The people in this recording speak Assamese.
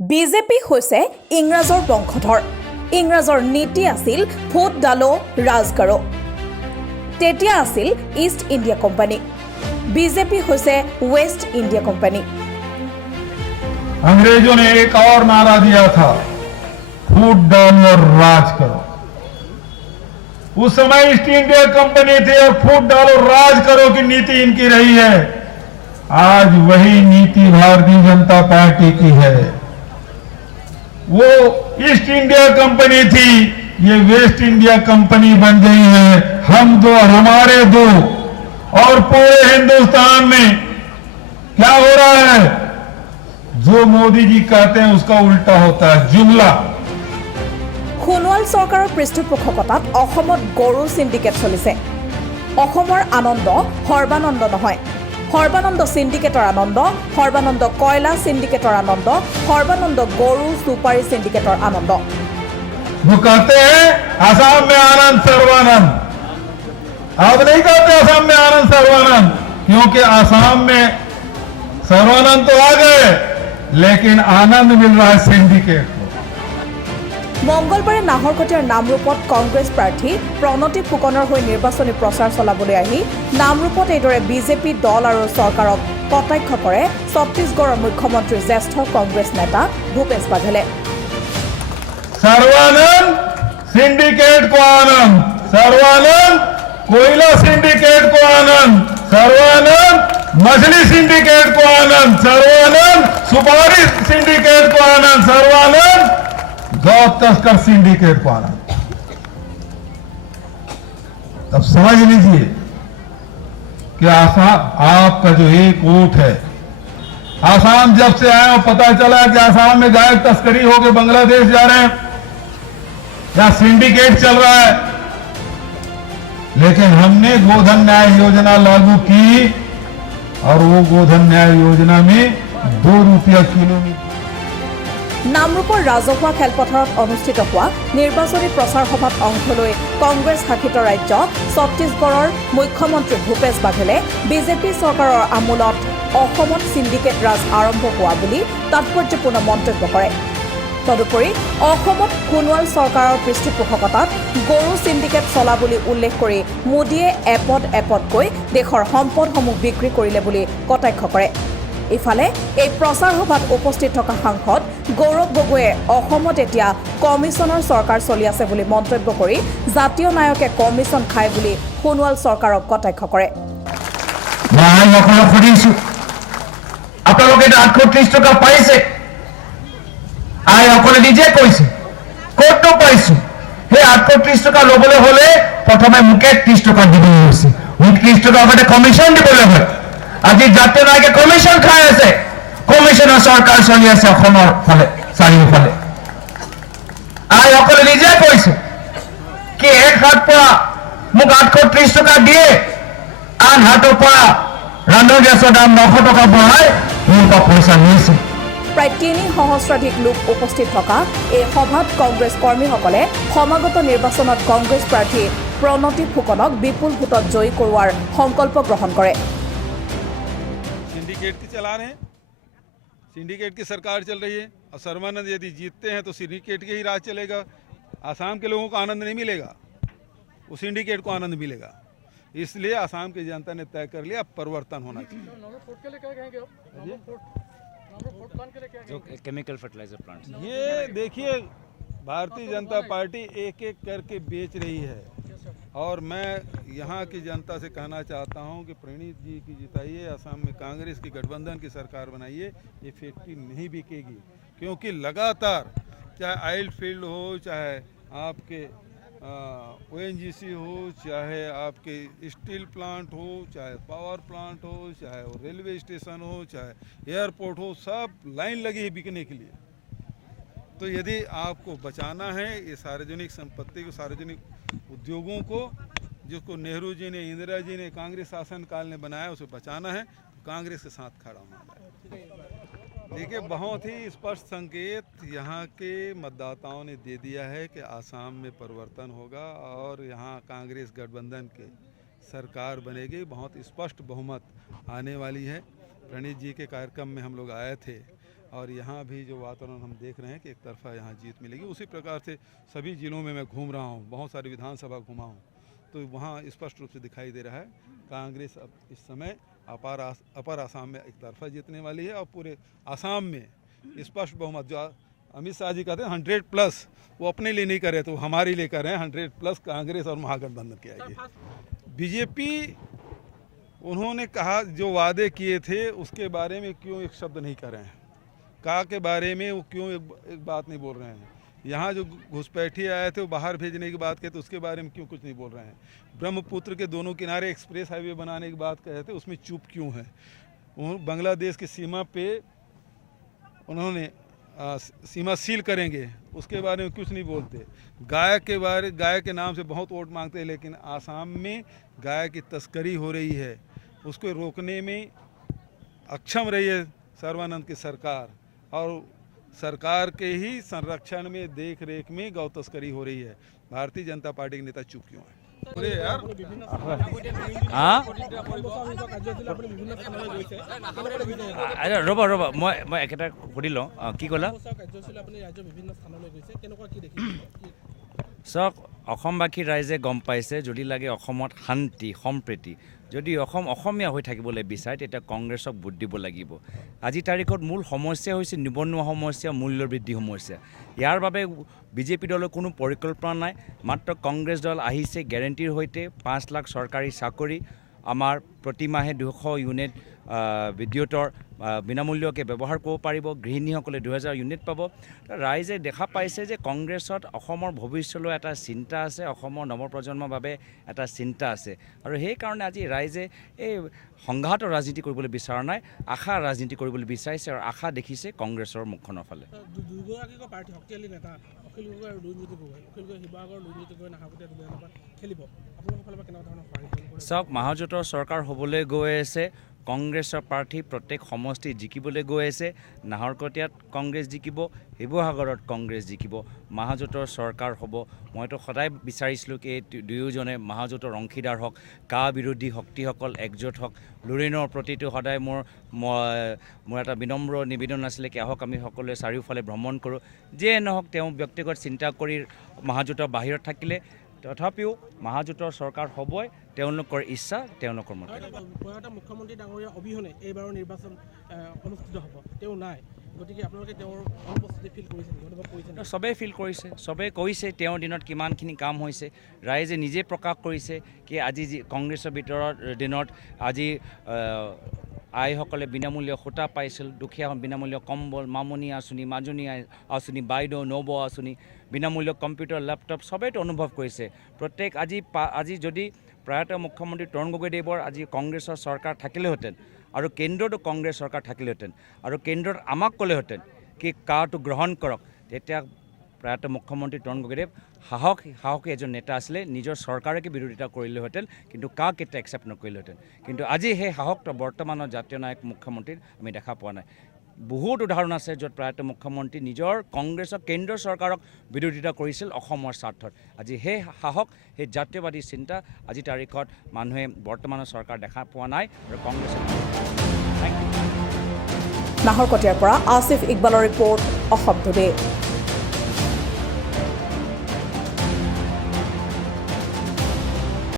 বিজেপি হৈছে ইংৰাজৰ বংশধৰ। ইংৰাজৰ নীতি আছিল ভোট ডালো ৰাজ কাৰো। তেতিয়া আছিল ইষ্ট ইণ্ডিয়া কোম্পানী। বিজেপি হৈছে वेस्ट इंडिया कंपनी। अंग्रेजों ने एक और नारा दिया था, फूट डालो और राज करो। उस समय ईस्ट इंडिया कंपनी थी और फूट डालो राज करो की नीति इनकी रही है। आज वही नीति भारतीय जनता पार्टी की है। वो ईस्ट इंडिया कंपनी थी, ये वेस्ट इंडिया कंपनी बन गई है। हम दो, हमारे दो, और पूरे हिंदुस्तान में क्या हो रहा है? जो मोदी जी कहते हैं उसका उल्टा होता है, जुमला। সোণোৱাল চৰকাৰৰ পৃষ্ঠপোষকতাত অসমত গৰু সিন্ডিকেট চলিছে। অসমৰ আনন্দ সৰ্বানন্দ নহয়। সৰ্বানন্দ সিন্ডিকেটৰ আনন্দ, সৰ্বানন্দ কয়লা সিন্ডিকেটৰ আনন্দ, সৰ্বানন্দ গৰু সুপাৰী সিন্ডিকেটৰ আনন্দ। वो कहते हैं आसाम में आनंद सर्वानंद। आप नहीं कहते आसाम में आनंद सर्वानंद, क्योंकि आसाम में सर्वानंद तो आ गए, लेकिन आनंद मिल रहा है सिंडिकेट को। মঙ্গলবাৰে নাহৰকটীয়াৰ নামৰূপত কংগ্ৰেছ প্ৰাৰ্থী প্ৰণতি ফুকনৰ হৈ নিৰ্বাচনী প্ৰচাৰ চলাবলৈ আহি নামৰূপত এইদৰে বিজেপি দল আৰু চৰকাৰক কটাক্ষ কৰে ছত্তীশগড়ৰ মুখ্যমন্ত্ৰী জ্যেষ্ঠ কংগ্ৰেছ নেতা ভূপেশ বাঘেলে। सर्वानंद सिंडिकेट को आनंद, सर्वानंद कोयला सिंडिकेट को आनंद, सर्वानंद मछली सिंडिकेट को आनंद, सर्वानंद सुपारी सिंडिकेट को आनंद, सर्वानंद गौ तस्कर सिंडिकेट को आनंद। अब समझ लीजिए कि आसाम आपका जो एक वोट है, आसाम जब से आए और पता चला कि आसाम में गाय तस्करी होकर बांग्लादेश जा रहे हैं, या सिंडिकेट चल रहा है, लेकिन हमने गोधन न्याय योजना लागू की और वो गोधन न्याय योजना में 2 रुपया किलो में। নামৰূপৰ ৰাজহুৱা খেলপথাৰত অনুষ্ঠিত হোৱা নিৰ্বাচনী প্ৰচাৰ সভাত অংশ লৈ কংগ্ৰেছ শাসিত ৰাজ্য ছত্তীশগড়ৰ মুখ্যমন্ত্ৰী ভূপেশ বাঘেলে বিজেপি চৰকাৰৰ আমোলত অসমত সিন্ডিকেট ৰাজ আৰম্ভ হোৱা বুলি তাৎপৰ্যপূৰ্ণ মন্তব্য কৰে। তদুপৰি অসমত সোণোৱাল চৰকাৰৰ পৃষ্ঠপোষকতাত গৰু সিন্ডিকেট চলা বুলি উল্লেখ কৰি মোদীয়ে এপদকৈ দেশৰ সম্পদসমূহ বিক্ৰী কৰিলে বুলি কটাক্ষ কৰে। ইফালে এই প্ৰচাৰ সভাত উপস্থিত থকা সাংসদ গৌৰৱ গগৈয়ে অসমত এতিয়া কমিছনৰ চৰকাৰ চলি আছে বুলি মন্তব্য কৰি জাতীয় নায়কে কমিছন খায় বুলি সোণোৱাল চৰকাৰক কটাক্ষ কৰে। আপোনালোকে 38 টকা পাইছে, অকলে নিজে কৈছে ক'তনো পাইছো। সেই 38 টকা ল'বলৈ হ'লে প্ৰথমে মোকে 30 টকা দিবলৈ হৈছে, 30 টকা আগতে কমিছন দিবলৈ হয়। আজি জাতীয় নায়কে কমিছন খাই আছে, কমিছনৰ চৰকাৰ চলি আছে অসমৰ ফালে চাৰিওফালে। অকলে নিজে কৈছে কি এক হাত পৰা মোক 38 টকা দিয়ে, আন হাতৰ পৰা ৰন্ধন গেছৰ দাম 900 টকা বঢ়াই মোৰ পৰা পইচা নিছে। প্ৰায় 3 সহস্ৰাধিক লোক উপস্থিত থকা এই সভাত কংগ্ৰেছ কৰ্মীসকলে সমাগত নিৰ্বাচনত কংগ্ৰেছ প্ৰাৰ্থী প্ৰণতি ফুকনক বিপুল ভোটত জয়ী কৰোৱাৰ সংকল্প গ্ৰহণ কৰে। सिंडिकेट की चला रहे हैं, सिंडिकेट की सरकार चल रही है और सर्वानंद यदि जीतते हैं तो सिंडिकेट के ही राज चलेगा। आसाम के लोगों को आनंद नहीं मिलेगा, वो सिंडिकेट को आनंद मिलेगा। इसलिए आसाम की जनता ने तय कर लिया परिवर्तन होना चाहिए। जो केमिकल फर्टिलाइजर प्लांट, ये देखिए भारतीय जनता पार्टी एक एक करके बेच रही है, और मैं यहाँ की जनता से कहना चाहता हूँ कि प्रणीत जी की जिताइए, आसाम में कांग्रेस की गठबंधन की सरकार बनाइए। ये फैक्ट्री नहीं बिकेगी, क्योंकि लगातार चाहे ऑयल फील्ड हो, चाहे आपके ONGC हो, चाहे आपके स्टील प्लांट हो, चाहे पावर प्लांट हो, चाहे रेलवे स्टेशन हो, चाहे एयरपोर्ट हो, सब लाइन लगी है बिकने के लिए। तो यदि आपको बचाना है ये सार्वजनिक संपत्ति को, सार्वजनिक उद्योगों को, जिसको नेहरू जी ने, इंदिरा जी ने, कांग्रेस शासनकाल ने बनाया, उसे बचाना है, कांग्रेस के साथ खड़ा होना है। देखिए बहुत ही स्पष्ट संकेत यहाँ के मतदाताओं ने दे दिया है कि आसाम में परिवर्तन होगा और यहाँ कांग्रेस गठबंधन के सरकार बनेगी। बहुत स्पष्ट बहुमत आने वाली है। प्रणीत जी के कार्यक्रम में हम लोग आए थे और यहाँ भी जो वातावरण हम देख रहे हैं कि एक तरफा यहाँ जीत मिलेगी। उसी प्रकार से सभी ज़िलों में मैं घूम रहा हूँ, बहुत सारी विधानसभा घुमा हूँ, तो वहाँ स्पष्ट रूप से दिखाई दे रहा है कांग्रेस अब इस समय अपर आसाम में एक तरफा जीतने वाली है और पूरे आसाम में स्पष्ट बहुमत। जो अमित शाह जी कहते हैं 100+, वो अपने लिए नहीं कर रहे, तो हमारे लिए कर रहे हैं 100+ कांग्रेस और महागठबंधन की आएगी। बीजेपी उन्होंने कहा जो वादे किए थे उसके बारे में क्यों एक शब्द नहीं कर रहे हैं, का के बारे में वो क्यों एक बात नहीं बोल रहे हैं। यहाँ जो घुसपैठी आए थे वो बाहर भेजने की बात कहे तो उसके बारे में क्यों कुछ नहीं बोल रहे हैं। ब्रह्मपुत्र के दोनों किनारे एक्सप्रेस हाईवे बनाने की बात कहे थे, उसमें चुप क्यों है। बांग्लादेश की सीमा पे उन्होंने सीमा सील करेंगे, उसके बारे में कुछ नहीं बोलते। गाय के नाम से बहुत वोट मांगते हैं, लेकिन आसाम में गाय की तस्करी हो रही है, उसको रोकने में अक्षम रही है सर्बानंद की सरकार, और सरकार के ही संरक्षण में देख रेख में गौ तस्करी हो रही है। भारतीय जनता पार्टी के नेता चुप क्यों हैं? अरे यार ৰ'ব মই একেটা সুধি লওঁ কি ক'লা চাওক অসমবাসী ৰাইজে গম পাইছে যদি লাগে অসমত শান্তি সম্প্ৰীতি যদি অসমীয়া হৈ থাকিবলৈ বিচাৰে তেতিয়া কংগ্ৰেছক ভোট দিব লাগিব। আজি তাৰিখত মূল সমস্যা হৈছে নিবনুৱা সমস্যা, মূল্য বৃদ্ধি সমস্যা। ইয়াৰ বাবে বিজেপি দলৰ কোনো পৰিকল্পনা নাই, মাত্ৰ কংগ্ৰেছ দল আহিছে গ্যাৰেণ্টিৰ সৈতে 5 লাখ চৰকাৰী চাকৰি, আমাৰ প্ৰতিমাহে 200 ইউনিট বিদ্যুতৰ বিনামূল্যকৈ ব্যৱহাৰ কৰিব পাৰিব, গৃহিণীসকলে 2000 ইউনিট পাব। ৰাইজে দেখা পাইছে যে কংগ্ৰেছত অসমৰ ভৱিষ্যতলৈ এটা চিন্তা আছে, অসমৰ নৱপ্ৰজন্মৰ বাবে এটা চিন্তা আছে, আৰু সেইকাৰণে আজি ৰাইজে এই সংঘাতৰ ৰাজনীতি কৰিবলৈ বিচৰা নাই, আশা ৰাজনীতি কৰিবলৈ বিচাৰিছে, আৰু আশা দেখিছে কংগ্ৰেছৰ মুখখনৰ ফালে। চাওক মহাজোঁটৰ চৰকাৰ হ'বলৈ গৈ আছে, কংগ্ৰেছৰ প্ৰাৰ্থী প্ৰত্যেক সমষ্টি জিকিবলৈ গৈ আছে। নাহৰকটীয়াত কংগ্ৰেছ জিকিব, শিৱসাগৰত কংগ্ৰেছ জিকিব, মহাজোঁটৰ চৰকাৰ হ'ব। মইতো সদায় বিচাৰিছিলোঁ কি এই দুয়োজনে মহাজোঁটৰ অংশীদাৰ হওক, কা বিৰোধী শক্তিসকল একজোট হওক। লুৰিণৰ প্ৰতিটো সদায় মোৰ এটা বিনম্ৰ নিবেদন আছিলে কি আহক আমি সকলোৱে চাৰিওফালে ভ্ৰমণ কৰোঁ। যিয়ে নহওক তেওঁ ব্যক্তিগত চিন্তা কৰি মহাজোঁটৰ বাহিৰত থাকিলে, তথাপিও মহাজোঁটৰ চৰকাৰ হ'বই, তেওঁলোকৰ ইচ্ছা, তেওঁলোকৰ মতে। মুখ্যমন্ত্ৰী ডাঙৰীয়া অবিহনে এইবাৰৰ নিৰ্বাচন অনুষ্ঠিত হ'ব, তেওঁ নাই, গতিকে আপোনালোকে তেওঁৰ অনুপস্থিতি ফিল কৰিছে? চবেই ফিল কৰিছে, চবেই কৈছে তেওঁৰ দিনত কিমানখিনি কাম হৈছে। ৰাইজে নিজে প্ৰকাশ কৰিছে কি আজি কংগ্ৰেছৰ দিনত আজি আইসকলে বিনামূল্য সূতা পাইছিল, দুখীয়া বিনামূল্য কম্বল, মামনি আঁচনি, মাজনী আঁচনি, বাইদেউ নব আঁচনি, বিনামূল্য কম্পিউটাৰ, লেপটপ চবেইতো অনুভৱ কৰিছে। প্ৰত্যেক আজি যদি প্ৰয়াত মুখ্যমন্ত্ৰী তৰুণ গগৈদেৱৰ আজি কংগ্ৰেছৰ চৰকাৰ থাকিলেহেঁতেন, আৰু কেন্দ্ৰতো কংগ্ৰেছ চৰকাৰ থাকিলেহেঁতেন, আৰু কেন্দ্ৰত আমাক ক'লেহেঁতেন কি কাটো গ্ৰহণ কৰক, তেতিয়া প্ৰয়াত মুখ্যমন্ত্ৰী তৰুণ গগৈদেৱ সাহসী এজন নেতা আছিলে, নিজৰ চৰকাৰকে বিৰোধিতা কৰিলেহেঁতেন, কিন্তু কাক কেতিয়া একচেপ্ট নকৰিলেহেঁতেন। কিন্তু আজি সেই সাহসটো বৰ্তমানৰ জাতীয় নায়ক মুখ্যমন্ত্ৰীৰ আমি দেখা পোৱা নাই। বহুত উদাহৰণ আছে য'ত প্ৰয়াত মুখ্যমন্ত্ৰী নিজৰ কংগ্ৰেছৰ কেন্দ্ৰীয় চৰকাৰক বিৰোধিতা কৰিছিল অসমৰ স্বাৰ্থত। আজি সেই সাহস, সেই জাতীয়বাদী চিন্তা আজি তাৰিখত মানুহে বৰ্তমানৰ চৰকাৰ দেখা পোৱা নাই, আৰু কংগ্ৰেছৰ নাহৰকটীয়াৰ পৰা আসিফ ইকবালৰ ৰিপৰ্ট, অসম টুডে।